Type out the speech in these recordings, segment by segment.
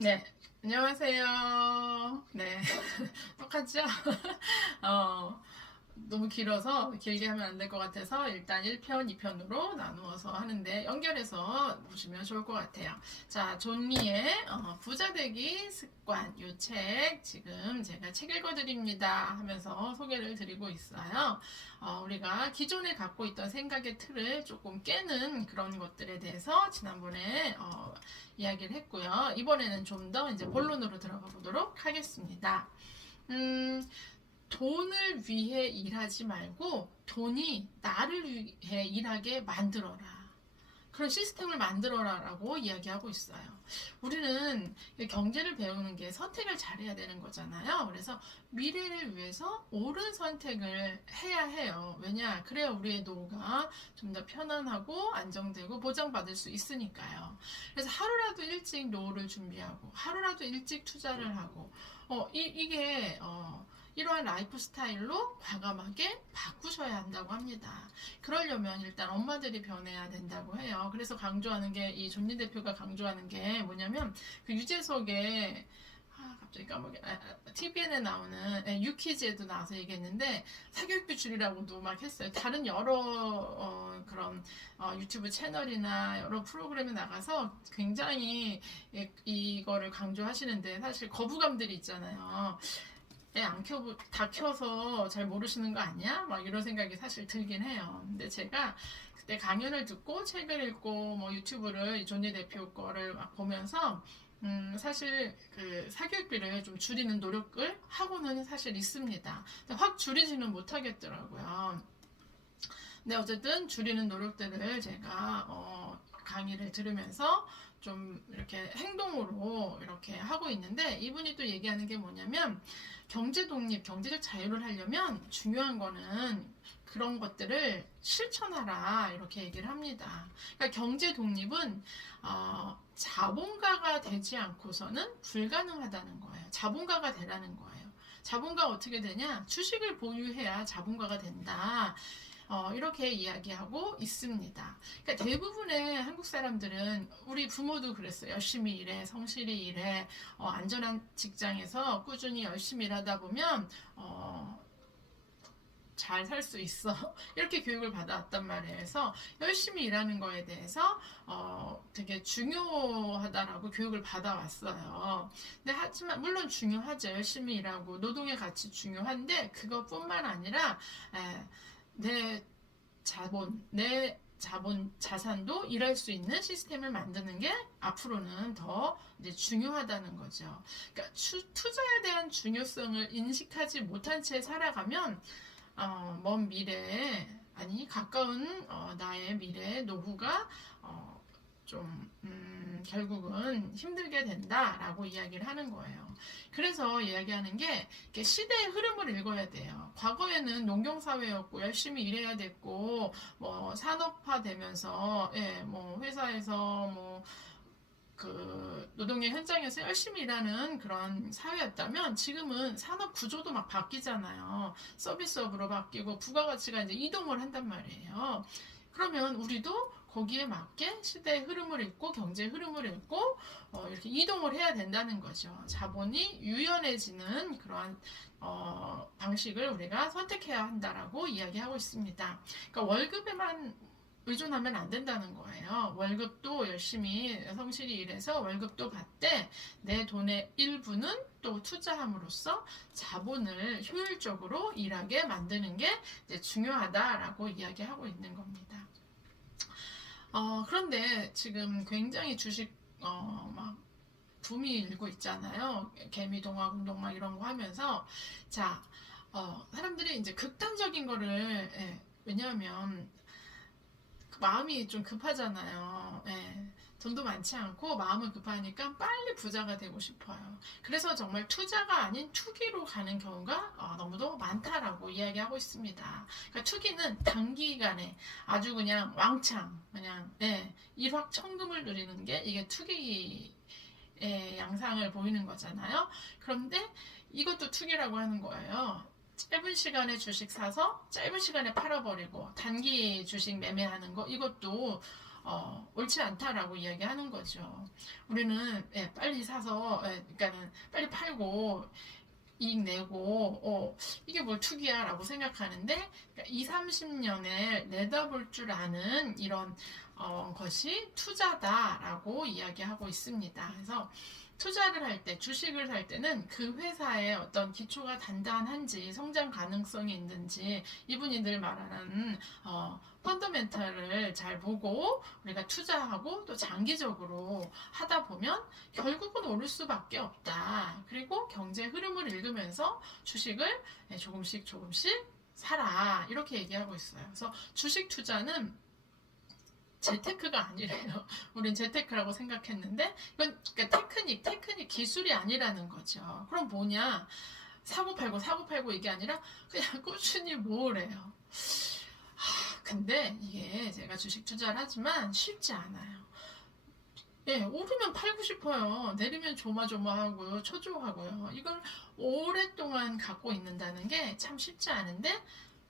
네, 안녕하세요. 네, 똑같죠? 어, 너무 길어서 길게 하면 안 될 것 같아서 일단 1편, 2편으로 나누어서 하는데 연결해서 보시면 좋을 것 같아요. 자, 존 리의 부자 되기 습관 이 책 지금 제가 책 읽어드립니다 하면서 소개를 드리고 있어요. 우리가 기존에 갖고 있던 생각의 틀을 조금 깨는 그런 것들에 대해서 지난번에 이야기를 했고요. 이번에는 좀 더 이제 본론으로 들어가 보도록 하겠습니다. 음, 돈을 위해 일하지 말고 돈이 나를 위해 일하게 만들어라. 그런 시스템을 만들어라라고 이야기하고 있어요. 우리는 경제를 배우는 게 선택을 잘해야 되는 거잖아요. 그래서 미래를 위해서 옳은 선택을 해야 해요. 왜냐? 그래야 우리의 노후가 좀 더 편안하고 안정되고 보장받을 수 있으니까요. 그래서 하루라도 일찍 노후를 준비하고 하루라도 일찍 투자를 하고 이게 이러한 라이프 스타일로 과감하게 바꾸셔야 한다고 합니다. 그러려면 일단 엄마들이 변해야 된다고 해요. 그래서 강조하는 게 이 존니 대표가 강조하는 게 뭐냐면 그 유재석의 갑자기 까먹게 TVN에 나오는 유키즈에도 나와서 얘기했는데 사교육비 줄이라고도 막 했어요. 다른 여러 그런 유튜브 채널이나 여러 프로그램에 나가서 굉장히 이거를 강조하시는데 사실 거부감들이 있잖아요. 다 켜서 잘 모르시는 거 아니야? 막 이런 생각이 사실 들긴 해요. 근데 제가 그때 강연을 듣고 책을 읽고 뭐 유튜브를 존니 대표 거를 막 보면서 사실 그 사교육비를 좀 줄이는 노력을 하고는 사실 있습니다. 근데 확 줄이지는 못하겠더라고요. 근데 어쨌든 줄이는 노력들을 제가 강의를 들으면서 좀 이렇게 행동으로 이렇게 하고 있는데 이분이 또 얘기하는 게 뭐냐면 경제 독립, 경제적 자유를 하려면 중요한 거는 그런 것들을 실천하라 이렇게 얘기를 합니다. 그러니까 경제 독립은 자본가가 되지 않고서는 불가능하다는 거예요. 자본가가 되라는 거예요. 자본가가 어떻게 되냐? 주식을 보유해야 자본가가 된다. 이렇게 이야기하고 있습니다. 그러니까 대부분의 한국 사람들은 우리 부모도 그랬어요. 열심히 일해, 성실히 일해, 안전한 직장에서 꾸준히 열심히 일하다 보면 잘 살 수 있어. 이렇게 교육을 받아왔단 말이에요. 그래서 열심히 일하는 거에 대해서 되게 중요하다라고 교육을 받아왔어요. 근데 하지만 물론 중요하죠. 열심히 일하고 노동의 가치 중요한데 그것뿐만 아니라 내 자산도 일할 수 있는 시스템을 만드는 게 앞으로는 더 이제 중요하다는 거죠. 그러니까 투자에 대한 중요성을 인식하지 못한 채 살아가면 먼 미래에 아니 가까운 나의 미래 노후가 좀 결국은 힘들게 된다라고 이야기를 하는 거예요. 그래서 이야기하는 게 시대의 흐름을 읽어야 돼요. 과거에는 농경사회였고 열심히 일해야 됐고 뭐 산업화되면서 뭐 회사에서 그 노동의 현장에서 열심히 일하는 그런 사회였다면 지금은 산업 구조도 막 바뀌잖아요. 서비스업으로 바뀌고 부가가치가 이제 이동을 한단 말이에요. 그러면 우리도 거기에 맞게 시대의 흐름을 읽고 경제의 흐름을 읽고 이렇게 이동을 해야 된다는 거죠. 자본이 유연해지는 그러한 방식을 우리가 선택해야 한다라고 이야기하고 있습니다. 그러니까 월급에만 의존하면 안 된다는 거예요. 월급도 열심히 성실히 일해서 월급도 받되 내 돈의 일부는 또 투자함으로써 자본을 효율적으로 일하게 만드는 게 이제 중요하다라고 이야기하고 있는 겁니다. 그런데 지금 굉장히 주식 막 붐이 일고 있잖아요. 개미동학 막 이런 거 하면서 자 사람들이 이제 극단적인 거를 왜냐하면 마음이 좀 급하잖아요. 돈도 많지 않고 마음은 급하니까 빨리 부자가 되고 싶어요. 그래서 정말 투자가 아닌 투기로 가는 경우가 너무도 많다라고 이야기하고 있습니다. 그러니까 투기는 단기간에 아주 그냥 왕창 그냥 일확천금을 누리는 게 이게 투기의 양상을 보이는 거잖아요. 그런데 이것도 투기라고 하는 거예요. 짧은 시간에 주식 사서 짧은 시간에 팔아버리고 단기 주식 매매하는 거 이것도 옳지 않다라고 이야기하는 거죠. 우리는 빨리 사서 그러니까는 빨리 팔고 이익 내고 이게 뭘 투기야 라고 생각하는데 그러니까 2, 30년을 내다볼 줄 아는 이런 것이 투자다라고 이야기하고 있습니다. 그래서 투자를 할 때, 주식을 살 때는 그 회사의 어떤 기초가 단단한지, 성장 가능성이 있는지, 이분이 늘 말하는 펀더멘탈을 잘 보고 우리가 투자하고 또 장기적으로 하다 보면 결국은 오를 수밖에 없다. 그리고 경제 흐름을 읽으면서 주식을 조금씩 사라. 이렇게 얘기하고 있어요. 그래서 주식 투자는 재테크가 아니래요. 우린 재테크라고 생각했는데 이건 그러니까 테크닉 기술이 아니라는 거죠. 그럼 뭐냐? 사고 팔고 이게 아니라 그냥 꾸준히 모으래요. 근데 이게 제가 주식 투자를 하지만 쉽지 않아요. 오르면 팔고 싶어요. 내리면 조마조마하고요. 초조하고요. 이걸 오랫동안 갖고 있는다는 게 참 쉽지 않은데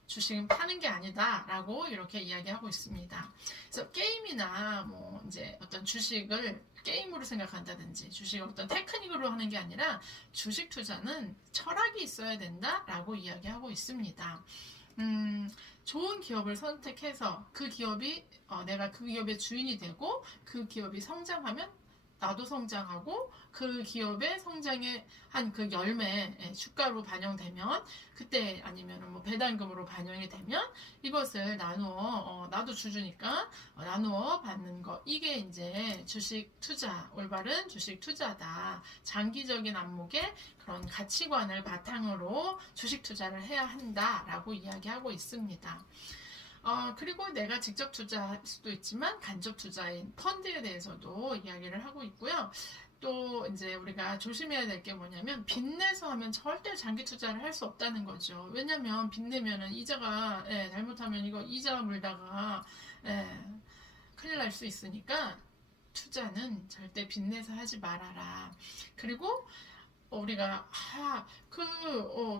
주식은 파는 게 아니다라고 이렇게 이야기하고 있습니다. 그래서 게임이나 뭐 이제 어떤 주식을 게임으로 생각한다든지 주식을 어떤 테크닉으로 하는 게 아니라 주식 투자는 철학이 있어야 된다라고 이야기하고 있습니다. 좋은 기업을 선택해서 그 기업이 내가 그 기업의 주인이 되고 그 기업이 성장하면 나도 성장하고 그 기업의 성장에 한 그 열매 주가로 반영되면 그때 아니면 뭐 배당금으로 반영이 되면 이것을 나누어 나도 주주니까 나누어 받는 거 이게 이제 주식 투자 올바른 주식 투자다. 장기적인 안목의 그런 가치관을 바탕으로 주식 투자를 해야 한다라고 이야기하고 있습니다. 그리고 내가 직접 투자할 수도 있지만 간접 투자인 펀드에 대해서도 이야기를 하고 있고요. 또 이제 우리가 조심해야 될 게 뭐냐면 빚내서 하면 절대 장기 투자를 할 수 없다는 거죠. 왜냐면 빚내면은 이자가 잘못하면 이거 이자 물다가 큰일 날 수 있으니까 투자는 절대 빚내서 하지 말아라. 그리고 우리가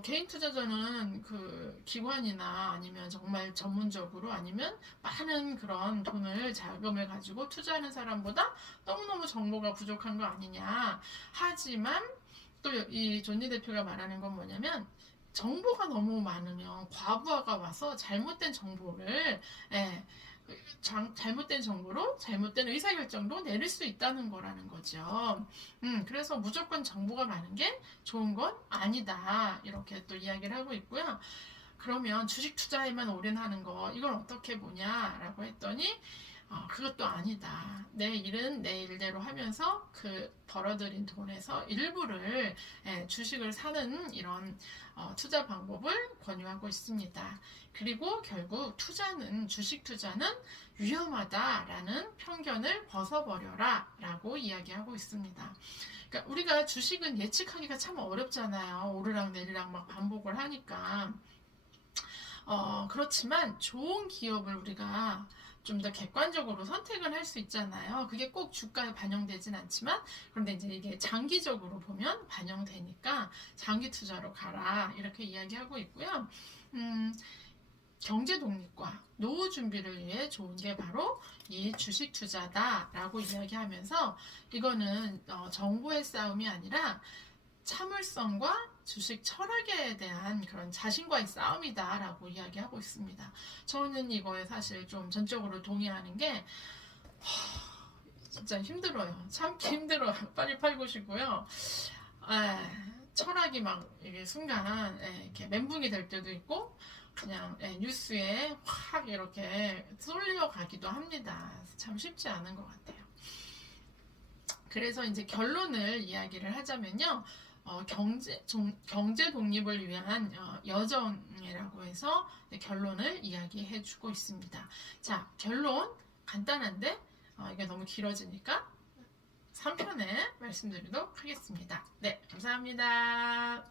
개인 투자자는 그 기관이나 아니면 정말 전문적으로 아니면 많은 그런 돈을 자금을 가지고 투자하는 사람보다 너무너무 정보가 부족한 거 아니냐. 하지만 또 이 존니 대표가 말하는 건 뭐냐면 정보가 너무 많으면 과부하가 와서 잘못된 정보를 잘못된 정보로 잘못된 의사결정도 내릴 수 있다는 거라는 거죠. 그래서 무조건 정보가 많은 게 좋은 건 아니다. 이렇게 또 이야기를 하고 있고요. 그러면 주식 투자에만 올인하는 거 이걸 어떻게 보냐라고 했더니 그것도 아니다. 내 일은 내 일대로 하면서 그 벌어들인 돈에서 일부를 주식을 사는 이런 투자 방법을 권유하고 있습니다. 그리고 결국 주식 투자는 위험하다라는 편견을 벗어버려라 라고 이야기하고 있습니다. 그러니까 우리가 주식은 예측하기가 참 어렵잖아요. 오르락 내리락 막 반복을 하니까. 그렇지만 좋은 기업을 우리가 좀 더 객관적으로 선택을 할 수 있잖아요. 그게 꼭 주가에 반영되진 않지만 그런데 이제 이게 장기적으로 보면 반영되니까 장기 투자로 가라 이렇게 이야기하고 있고요. 경제 독립과 노후 준비를 위해 좋은 게 바로 이 주식 투자다라고 이야기하면서 이거는 정보의 싸움이 아니라 참을성과 주식 철학에 대한 그런 자신과의 싸움이다라고 이야기하고 있습니다. 저는 이거에 사실 좀 전적으로 동의하는 게 진짜 힘들어요. 참기 힘들어요. 빨리 팔고 싶고요. 철학이 막 이게 순간 이렇게 멘붕이 될 때도 있고 그냥 뉴스에 확 이렇게 쏠려 가기도 합니다. 참 쉽지 않은 것 같아요. 그래서 이제 결론을 이야기를 하자면요. 경제 독립을 위한 여정이라고 해서 결론을 이야기해 주고 있습니다. 자, 결론 간단한데 이게 너무 길어지니까 3편에 말씀드리도록 하겠습니다. 네, 감사합니다.